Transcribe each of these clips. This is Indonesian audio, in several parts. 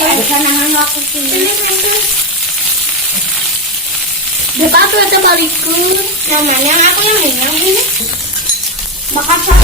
Sanahan ako sini. Dapat tuh ada balikun. Namanya aku yang minyak ini. Makasih.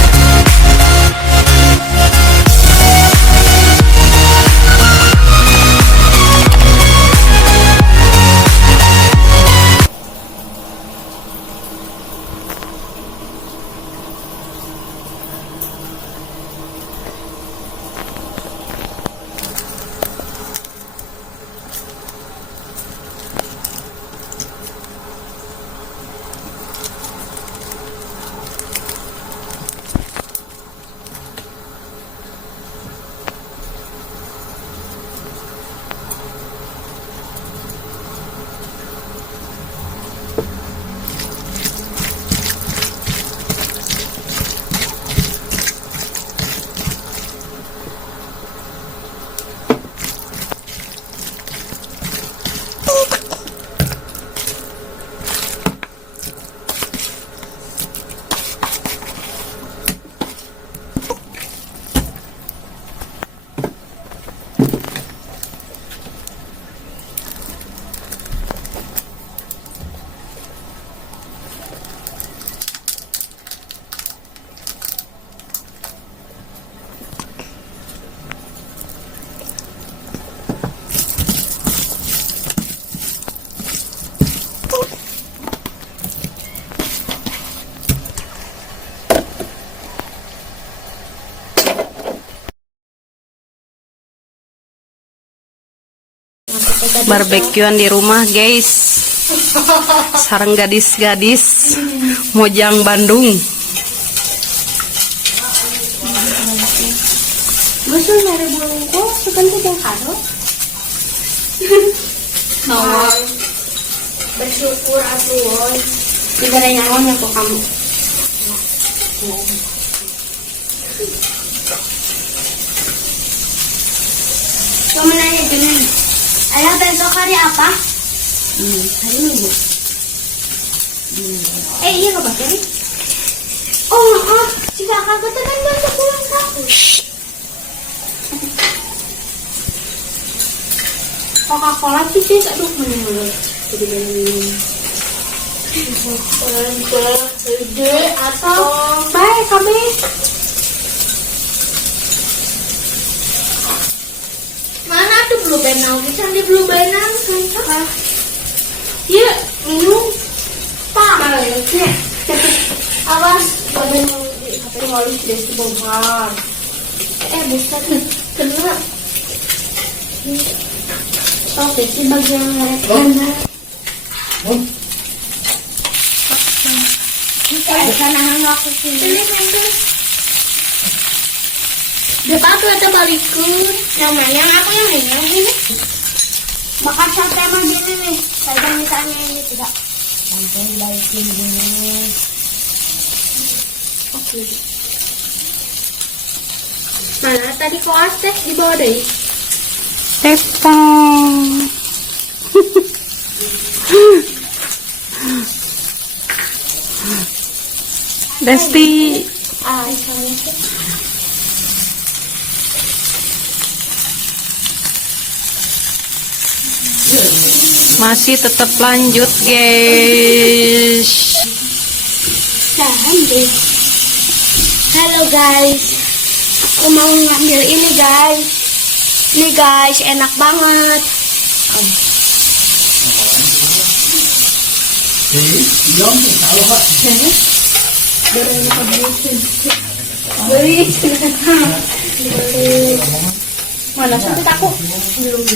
Barbekyuan di rumah guys, sareng gadis-gadis Mojang Bandung. Musuh mere bulungku sebentar yang kado. Bersyukur atuh. Dibere nyawa kok kamu. Kamu nanya gini. Ayah besok hari apa? Hari Minggu. Iya kok pakai nih. Oh, jika kakak tuh kan besok ulang tahun. Coca-Cola sih, aduh menurut. Jadi minum. Ide atau baik kami. Mana tuh blue banana? Bisa di blue banana kan? Iya, minum. Pak, awas, badan HP ngolis deh sebongkar. Bisa kena. Oke, si bagian merek mana? Sanahan aku sini. Dapat tuh ada balikun. Namanya aku yang minyak ini. Makan sampai sama gini nih. Saya misalnya ini tidak. Sampai balikin gini. Oke. Mana tadi koas teh di bawah deh. Tepung. Desti. Masih tetap lanjut guys. Tahan deh. Halo guys. Aku mau ngambil ini guys. Ini guys, enak banget. Beli. Mana sih aku? Belum.